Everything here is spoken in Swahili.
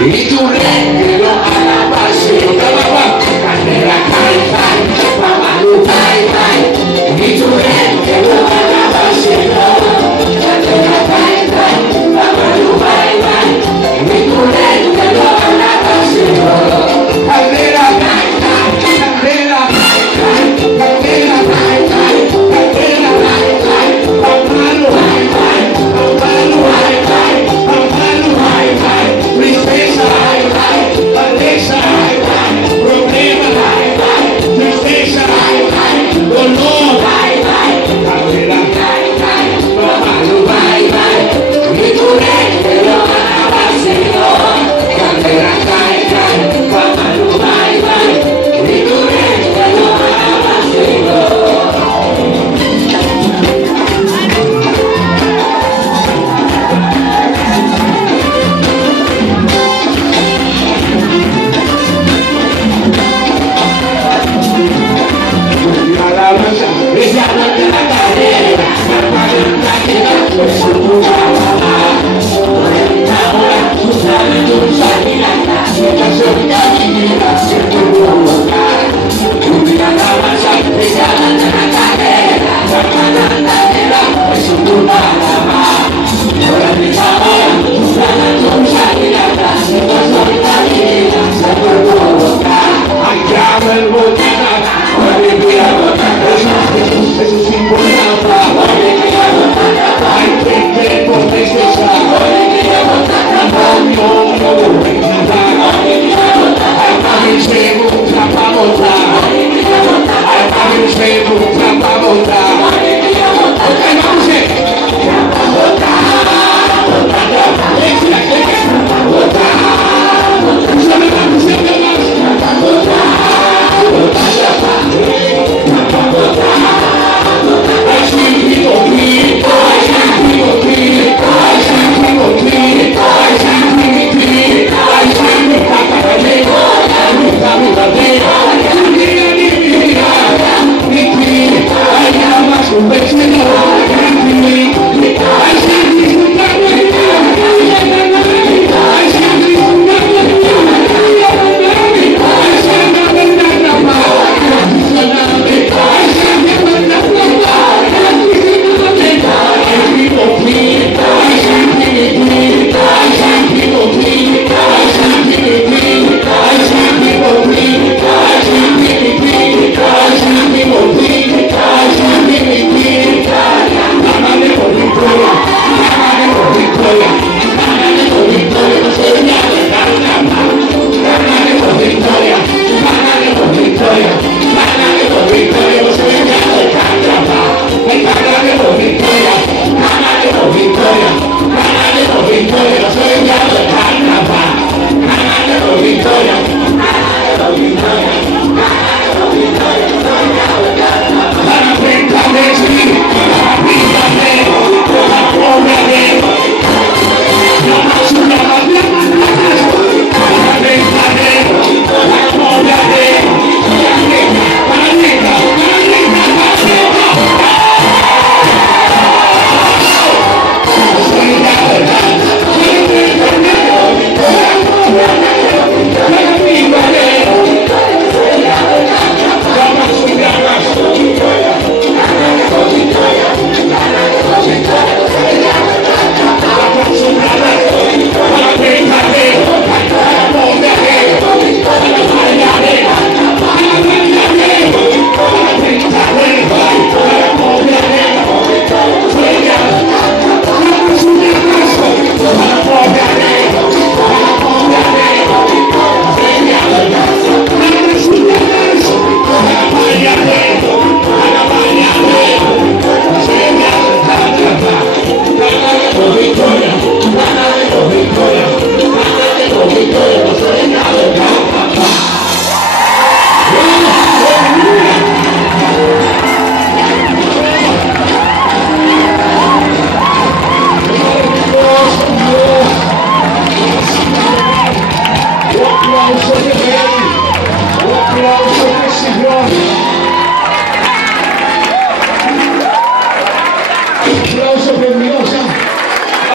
Y tu rey que lo alaba, Señor. Candela, cae, cae, Mamalu, cae, cae. Y tu rey que lo alaba, Señor. Candela, cae, cae, Mamalu, cae, cae. Y tu rey que lo alaba, Señor. Candela, cae, cae, candela, cae, cae, candela, cae, cae, candela, cae, cae. Mamalu, cae, cae, Mamalu, cae, cae, Mamalu, cae, cae. Tristeza, ay, ay, padeza, ay, ay, problema, ay, ay, tristeza, ay, ay, dolor, ay, ay, candela, ay, ay, Mamalu, ay, ay, y tu rey que lo alaba, Señor. Candela, ay, ay, Mamalu, ay, ay, y tu rey que lo alaba, Señor. Ella no te la cadera, la cadera, pues su mamá. Por el amor, tu salud, tu sanidad, la soledad, mi vida.